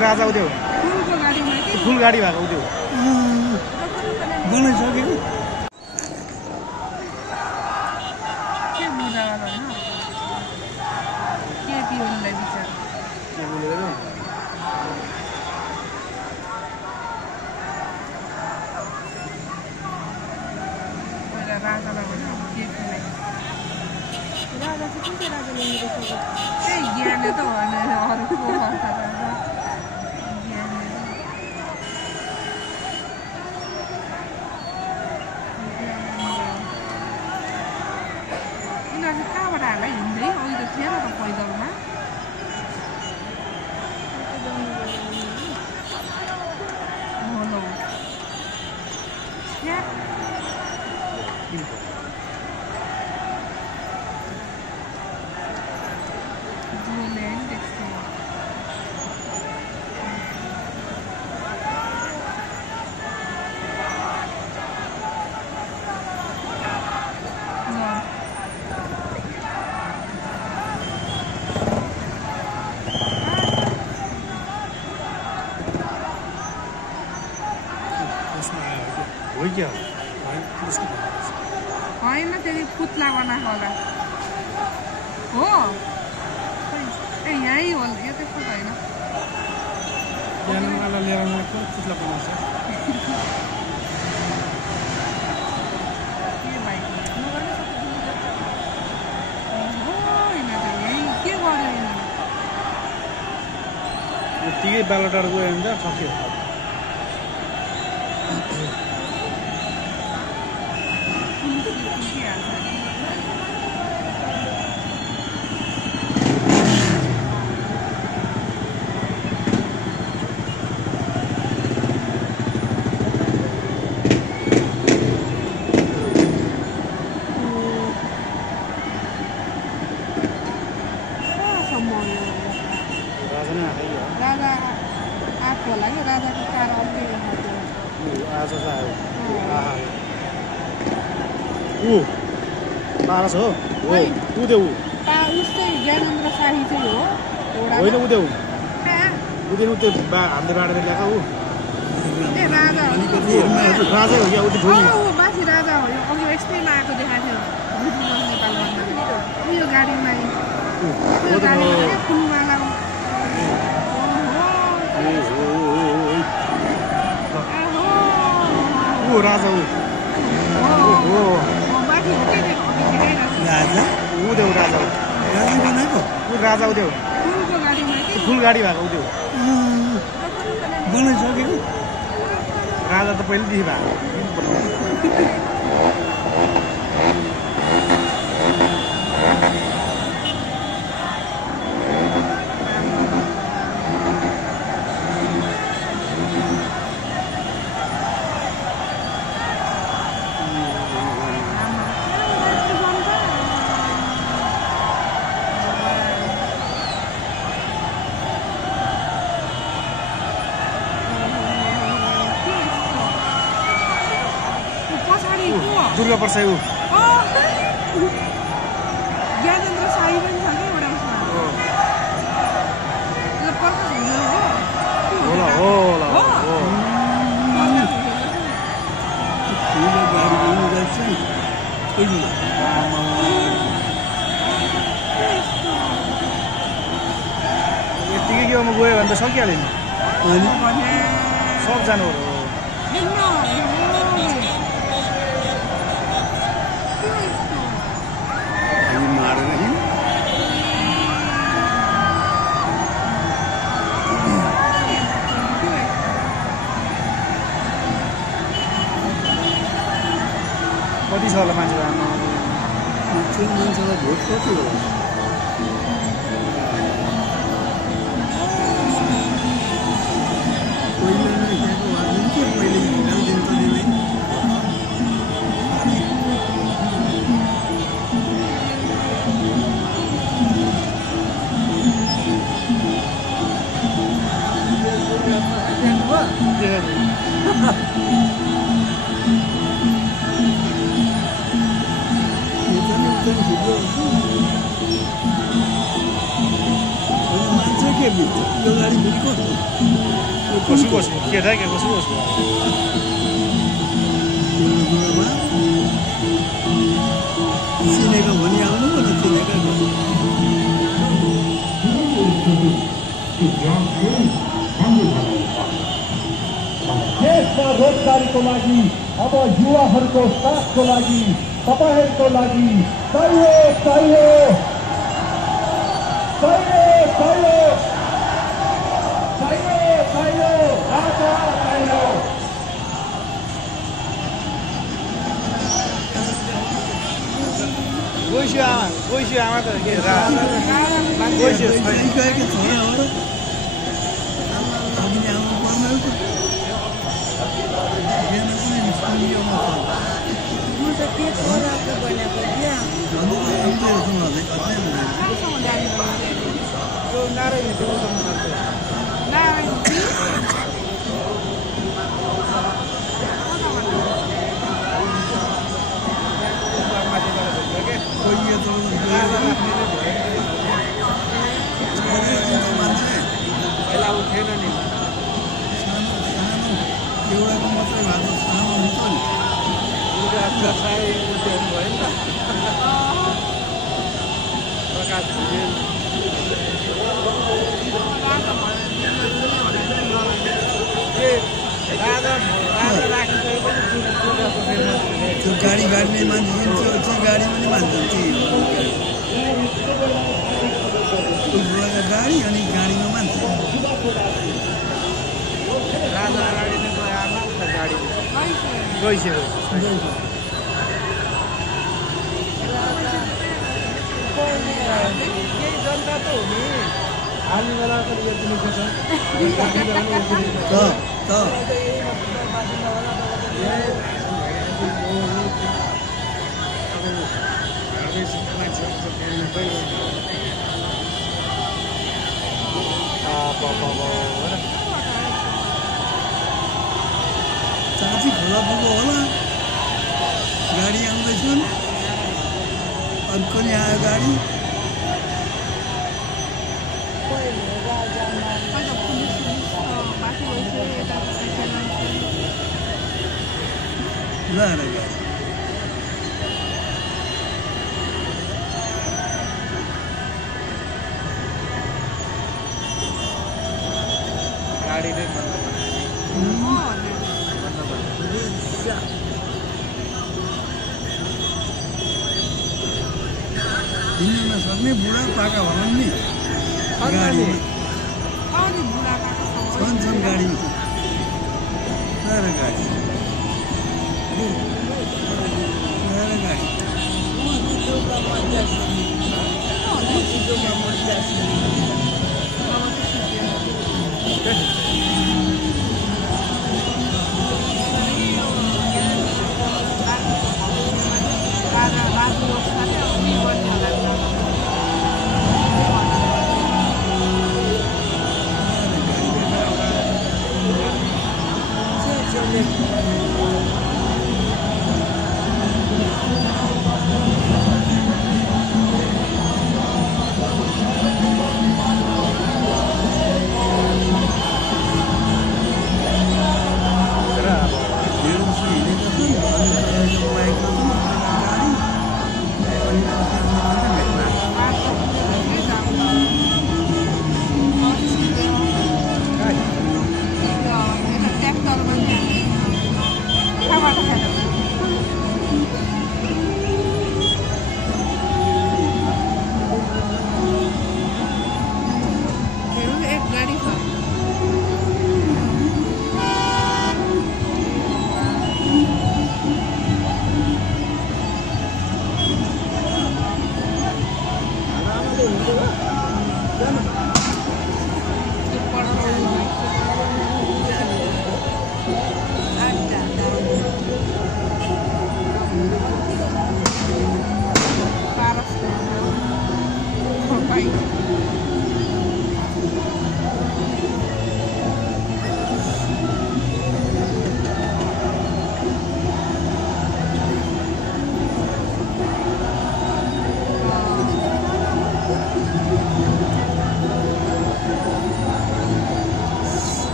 राजा उद्यो फुल गाडी भएको उद्यो बनाइसक्यो होइन त्यति पुत्ला बनाएको होला हो ए यहीँ हो यो त्यस्तो त होइन पुत्ला बनाउँछ यत्तिकै बालोटार गयो भने त सक्यो राजा आएको होला कि राजाको कार अर्कै आज त आयो पारस हो उदे उस्तै ज्ञानेन्द्र शाही चाहिँ हो होइन उदे उदे त्यो हामीले बाँडेर ल्याएको ऊ ए राजा राजा हो क्या उदे माथि राजा हो यो अघि यस्तैमा आएको देखाएको थियो नेपाल भन्दा यो गाडीमा फुलमाला राजा उद्यो राजा राजा उद्यो फुल गाडी भएको उद्यो बनाइसक्यो राजा त पहिलेदेखि भएको दुर्गा प्रसाद ज्ञानेन्द्र शाही पनि छ कि एउटा यत्तिकै के गयो भने त सकिहाल्यो नि सब जनावर हो कति छ होला मान्छेलाई भोट कति होला मान्छे के के बित्छ यो गाडी फेरि कसो कसो केटा के कसो कसो चिनेको भनी आउनु पर्छ चिनेका देशमा रोजगारीको लागि अब युवाहरूको साथको लागि तपाईहरूको लागि सहयोग सहयोग सहयोग सहयोग सहयोग सहयोग राजा सहयोग गोइसी आमा त के गोइसी गएका छोरा हो र हामीले आउनु पर्ने हो त बिहान पनि निस्कियोमा छ म त के छोराको बनाएको बिहा पहिला उ थिएन नि एउटाको मात्रै भएको सानो हुन्छ नि भयो नि त प्रकाश त्यो गाडी गाड्ने मान्छे त्यो गाडी पनि मान्छन् बुढाको गाडी अनि गाडीमा मान्छे जनता त हो नि हाल्ने बेला त चाची खोला पुगो होला गाडी आउँदैछन् अर्को नि आयो गाडी ल गाडी गाडीले हिँड्न नसक्ने बुढा पाका भनौँ नि गाडीमा छन् गाडीमा र गाडी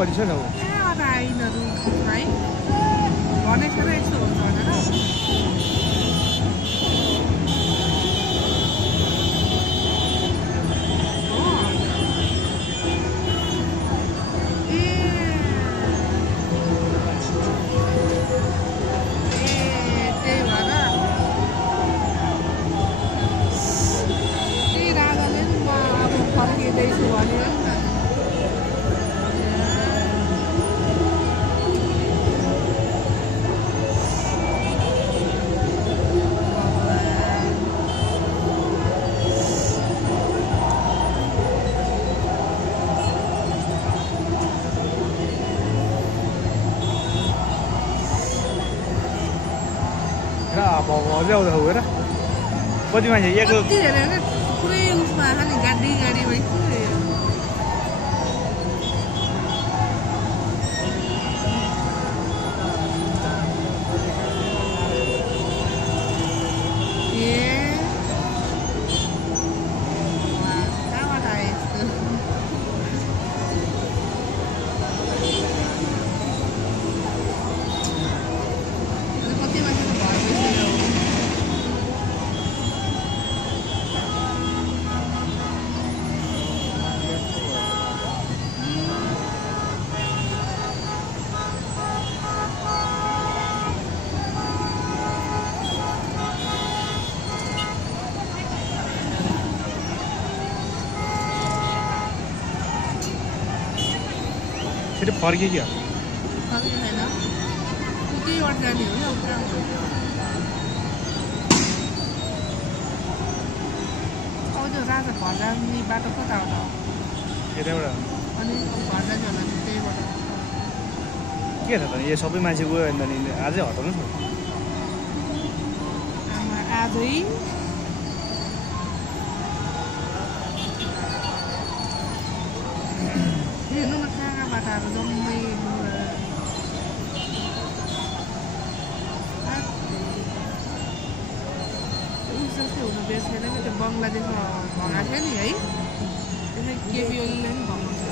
पट्टि छ नि अब कहाँबाट आइनहरू है भनेको र यस्तो हुन्छ भनेर अझै आउँदा हेर कति मान्छे एक पुरै उसमा खालि गाडी भइसक्यो फेरि फर्के क्या छैन त्यहीबाट जाने हो नि अब त्यो राजा घर जाने बाटो कता हो यताबाट अनि घर जाने होला त्यहीबाट के थाहा त यो सबै मान्छे गयो भने त अझै हटाउनु छ आमा आजै हेर्नु न कहाँ बाटाहरू जम्मै उस जस्तै हुनु बेस छैन कि त्यो बङ्गलादेशमा भगाएको थियो नि है त्यसमा केपी ओलीले पनि भगाउँछ